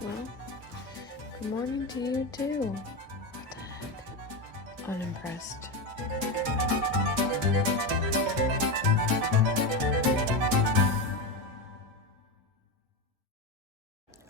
Well, good morning to you too. What the heck? Unimpressed.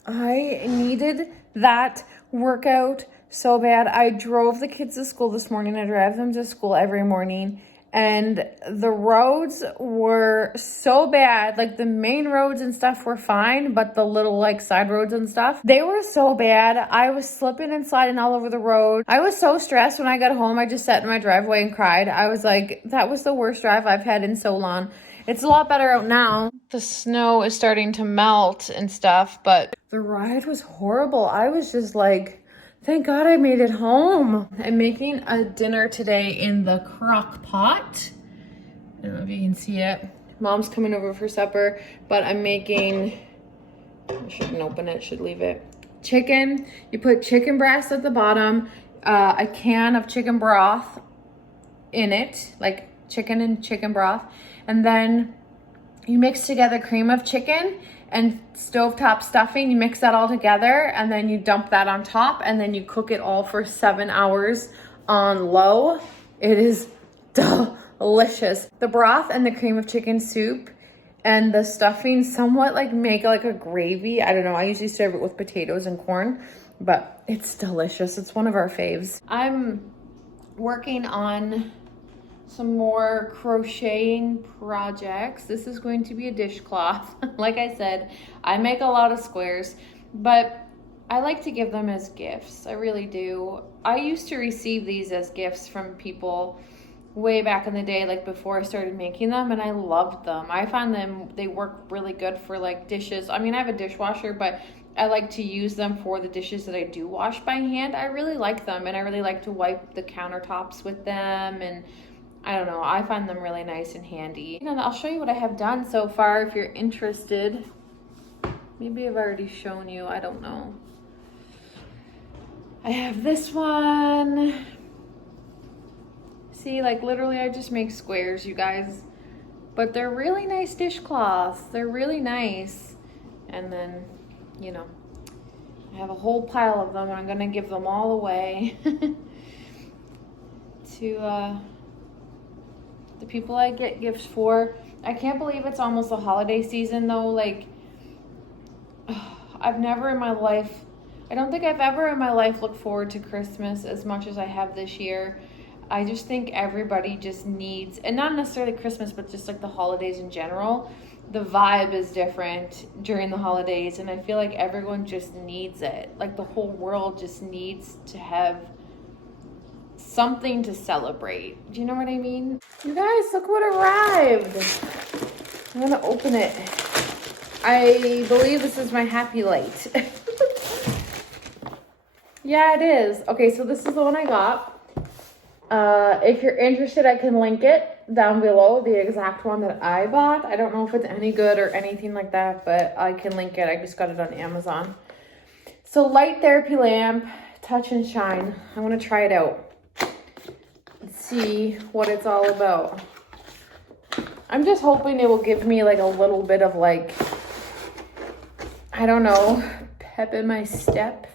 I needed that workout so bad. I drove the kids to school this morning. I drive them to school every morning. And the roads were so bad. Like the main roads and stuff were fine, but the little like side roads and stuff, they were so bad. I was slipping and sliding all over the road. I was so stressed when I got home. I just sat in my driveway and cried. I was like, that was the worst drive I've had in so long. It's a lot better out now. The snow is starting to melt and stuff, but the ride was horrible. I was just like, thank God I made it home. I'm making a dinner today in the crock pot. I don't know if you can see it. Mom's coming over for supper, but I'm making, I shouldn't open it, should leave it. Chicken, you put chicken breast at the bottom, a can of chicken broth in it, like chicken and chicken broth. And then you mix together cream of chicken and stovetop stuffing. You mix that all together and then you dump that on top and then you cook it all for 7 hours on low. It is delicious. The broth and the cream of chicken soup and the stuffing somewhat like make like a gravy. I don't know. I usually serve it with potatoes and corn, but it's delicious. It's one of our faves. I'm working on some more crocheting projects. This is going to be a dishcloth. Like I said, I make a lot of squares, but I like to give them as gifts. I really do. I used to receive these as gifts from people way back in the day, like before I started making them, and I loved them. I find them, they work really good for like dishes. I mean, I have a dishwasher, but I like to use them for the dishes that I do wash by hand. I really like them, and I really like to wipe the countertops with them, and I don't know, I find them really nice and handy. You know, I'll show you what I have done so far if you're interested. Maybe I've already shown you, I don't know. I have this one. See, like literally I just make squares, you guys. But they're really nice dishcloths. They're really nice. And then, you know, I have a whole pile of them and I'm gonna give them all away to the people I get gifts for. I can't believe it's almost the holiday season though. Like, I've never in my life, I don't think I've ever in my life looked forward to Christmas as much as I have this year. I just think everybody just needs, and not necessarily Christmas, but just like the holidays in general. The vibe is different during the holidays, and I feel like everyone just needs it. Like the whole world just needs to have something to celebrate. Do you know what I mean? You guys, look what arrived. I'm gonna open it. I believe this is my happy light. Yeah, it is. Okay, so this is the one I got. If you're interested, I can link it down below, the exact one that I bought. I don't know if it's any good or anything like that, but I can link it. I just got it on Amazon. So light therapy lamp, touch and shine. I want to try it out. See what it's all about. I'm just hoping it will give me like a little bit of like, I don't know, pep in my step.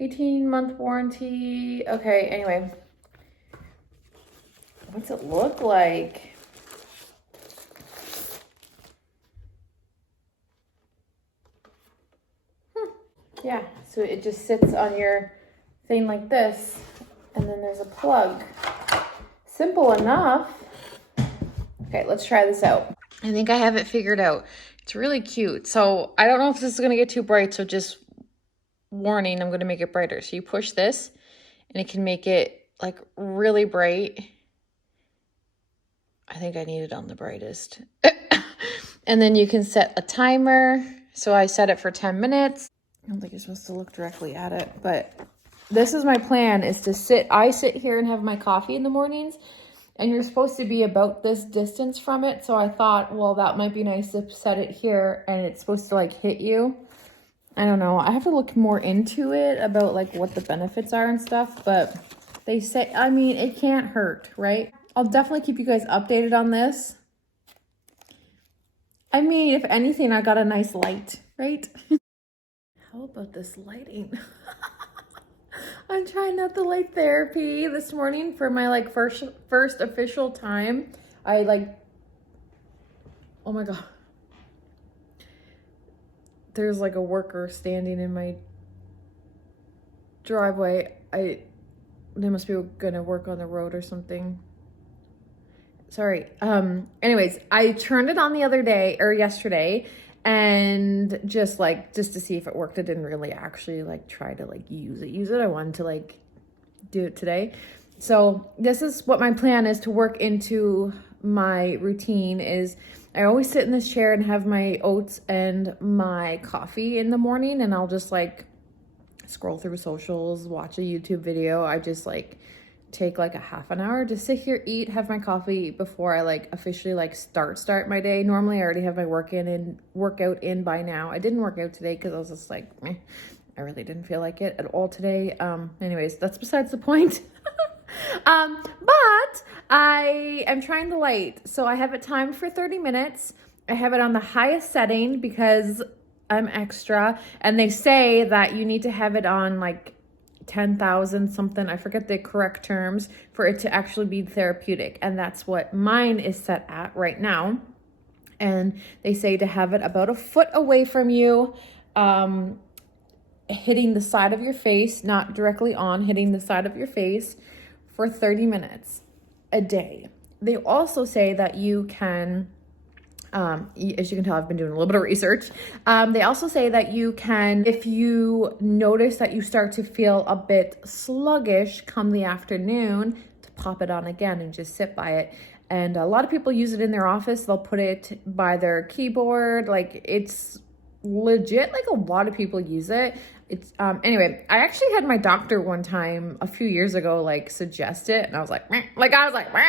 18-month warranty. Okay, anyway. What's it look like? Yeah, so it just sits on your thing like this. And then there's a plug. Simple enough. Okay, let's try this out. I think I have it figured out. It's really cute. So I don't know if this is gonna get too bright, so just warning, I'm gonna make it brighter. So you push this and it can make it like really bright. I think I need it on the brightest. And then you can set a timer. So I set it for 10 minutes. I don't think you're supposed to look directly at it, but this is my plan, is to I sit here and have my coffee in the mornings, and you're supposed to be about this distance from it. So I thought, well, that might be nice to set it here and it's supposed to like hit you. I don't know. I have to look more into it about like what the benefits are and stuff, but they say, I mean, it can't hurt, right? I'll definitely keep you guys updated on this. I mean, if anything, I got a nice light, right? How about this lighting? I'm trying out the light therapy this morning for my like first official time. I like, oh my God. There's like a worker standing in my driveway. They must be gonna work on the road or something. Sorry. Anyways, I turned it on the other day or yesterday and just to see if it worked. I didn't really actually like try to like use it. I wanted to like do it today. So this is what my plan is to work into my routine is I always sit in this chair and have my oats and my coffee in the morning, and I'll just like scroll through socials, watch a YouTube video. I just like take like a half an hour to sit here, eat, have my coffee before I like officially like start my day. Normally I already have my workout in by now. I didn't work out today because I was just like, I really didn't feel like it at all today. Anyways, that's besides the point. But I am trying the light. So I have it timed for 30 minutes. I have it on the highest setting because I'm extra. And they say that you need to have it on like 10,000 something. I forget the correct terms for it to actually be therapeutic. And that's what mine is set at right now. And they say to have it about a foot away from you, hitting the side of your face, not directly on, hitting the side of your face for 30 minutes a day. They also say that you can, as you can tell, I've been doing a little bit of research. They also say that you can, if you notice that you start to feel a bit sluggish come the afternoon, to pop it on again and just sit by it. And a lot of people use it in their office. They'll put it by their keyboard. Like it's legit, like a lot of people use it. It's anyway, I actually had my doctor one time a few years ago like suggest it, and I was like, meh. I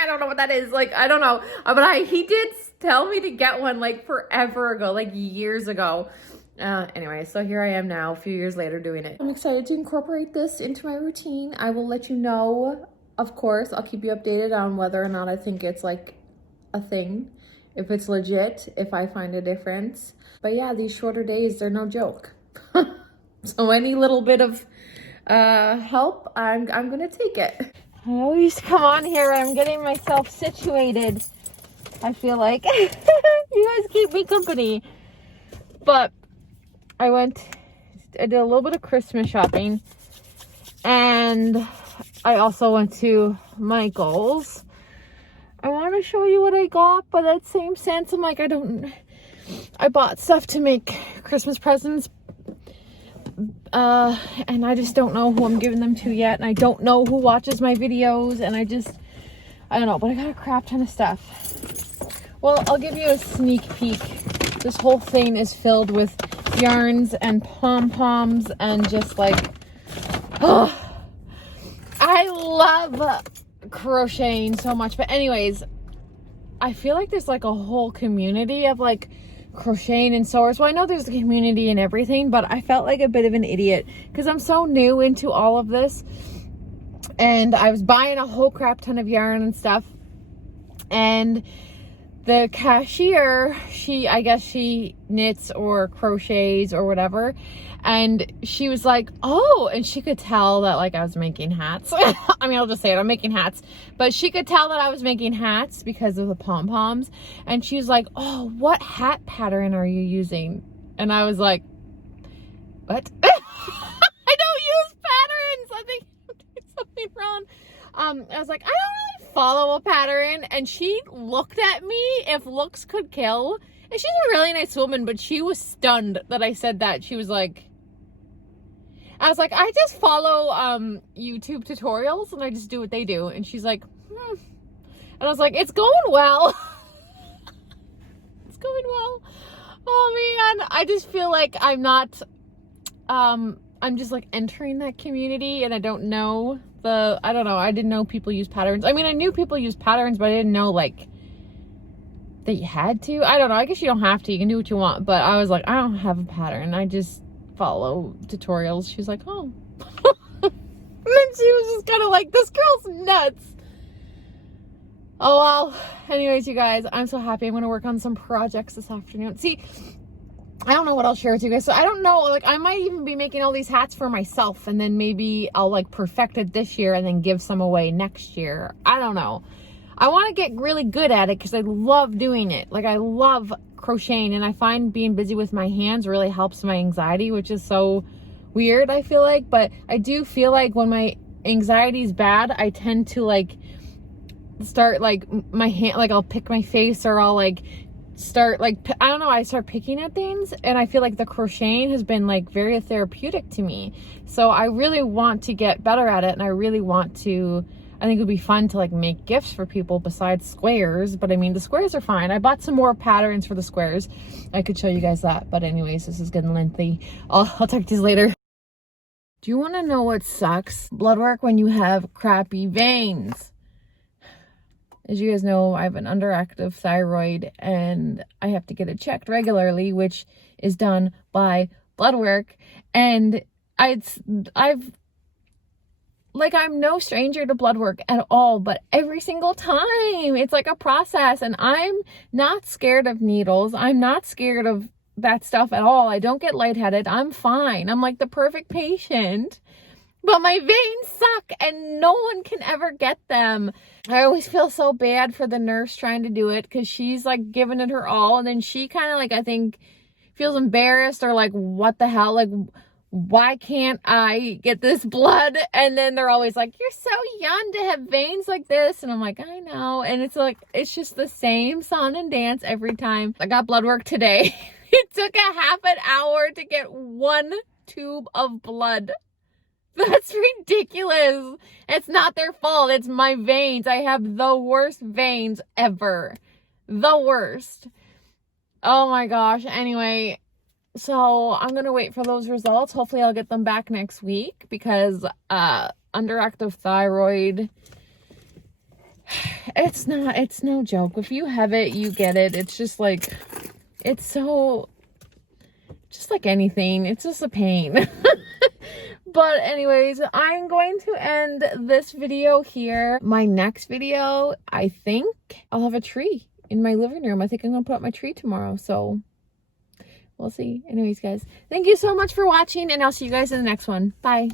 don't know what that is, like I don't know, but he did tell me to get one like forever ago, like years ago. Anyway, so here I am now a few years later doing it. I'm excited to incorporate this into my routine. I will let you know, of course. I'll keep you updated on whether or not I think it's like a thing, if it's legit, if I find a difference. But yeah, these shorter days, they're no joke. So any little bit of help, I'm gonna take it. I always come on here, I'm getting myself situated. I feel like you guys keep me company. But I did a little bit of Christmas shopping, and I also went to Michael's. I want to show you what I got, but at the same sense, I'm like, I bought stuff to make Christmas presents. And I just don't know who I'm giving them to yet, and I don't know who watches my videos, and I don't know, but I got a crap ton of stuff. Well, I'll give you a sneak peek. This whole thing is filled with yarns and pom-poms and just like, oh, I love crocheting so much. But anyways, I feel like there's like a whole community of like crocheting and sewers. Well, I know there's a community and everything, but I felt like a bit of an idiot because I'm so new into all of this, and I was buying a whole crap ton of yarn and stuff, and the cashier, I guess she knits or crochets or whatever, and she was like, oh, and she could tell that like I was making hats. I mean, I'll just say it, I'm making hats, but she could tell that I was making hats because of the pom-poms, and she was like, oh, what hat pattern are you using? And I was like, what? I don't use patterns. I think I'm doing something wrong. I was like, I don't really follow a pattern. And she looked at me, if looks could kill. And she's a really nice woman, but she was stunned that I said that. She was like, I was like, I just follow YouTube tutorials and I just do what they do. And she's like, And I was like, it's going well. It's going well. Oh man, I just feel like I'm not, I'm just like entering that community, and I don't know I don't know, I didn't know people use patterns. I mean, I knew people use patterns, but I didn't know like that you had to. I don't know, I guess you don't have to, you can do what you want, but I was like, I don't have a pattern, I just follow tutorials. She's like, oh. And then she was just kind of like, this girl's nuts. Oh well, anyways, you guys, I'm so happy. I'm gonna work on some projects this afternoon. See, I don't know what I'll share with you guys. So I don't know, like I might even be making all these hats for myself, and then maybe I'll like perfect it this year and then give some away next year. I don't know. I want to get really good at it because I love doing it. Like I love crocheting, and I find being busy with my hands really helps my anxiety, which is so weird, I feel like. But I do feel like when my anxiety is bad, I tend to like start like my hand, like I'll pick my face, or I'll like start like, I don't know, I start picking at things, and I feel like the crocheting has been like very therapeutic to me. So I really want to get better at it, and I really want to, I think it would be fun to like make gifts for people besides squares. But I mean, the squares are fine. I bought some more patterns for the squares. I could show you guys that. But anyways, this is getting lengthy. I'll talk to you later. Do you want to know what sucks? Blood work when you have crappy veins. As you guys know, I have an underactive thyroid, and I have to get it checked regularly, which is done by blood work. And I'm no stranger to blood work at all, but every single time it's like a process, and I'm not scared of needles. I'm not scared of that stuff at all. I don't get lightheaded. I'm fine. I'm like the perfect patient. But my veins suck, and no one can ever get them. I always feel so bad for the nurse trying to do it, because she's like giving it her all, and then she kind of like, I think, feels embarrassed, or like, what the hell, like, why can't I get this blood? And then they're always like, you're so young to have veins like this. And I'm like, I know. And it's like, it's just the same song and dance every time. I got blood work today. It took a half an hour to get 1 tube of blood. That's ridiculous. It's not their fault. It's my veins. I have the worst veins ever. The worst. Oh my gosh. Anyway, so I'm going to wait for those results. Hopefully I'll get them back next week, because underactive thyroid, it's no joke. If you have it, you get it. It's just like, it's so, just like anything. It's just a pain. But anyways, I'm going to end this video here. My next video, I think I'll have a tree in my living room. I think I'm going to put up my tree tomorrow. So we'll see. Anyways, guys, thank you so much for watching, and I'll see you guys in the next one. Bye.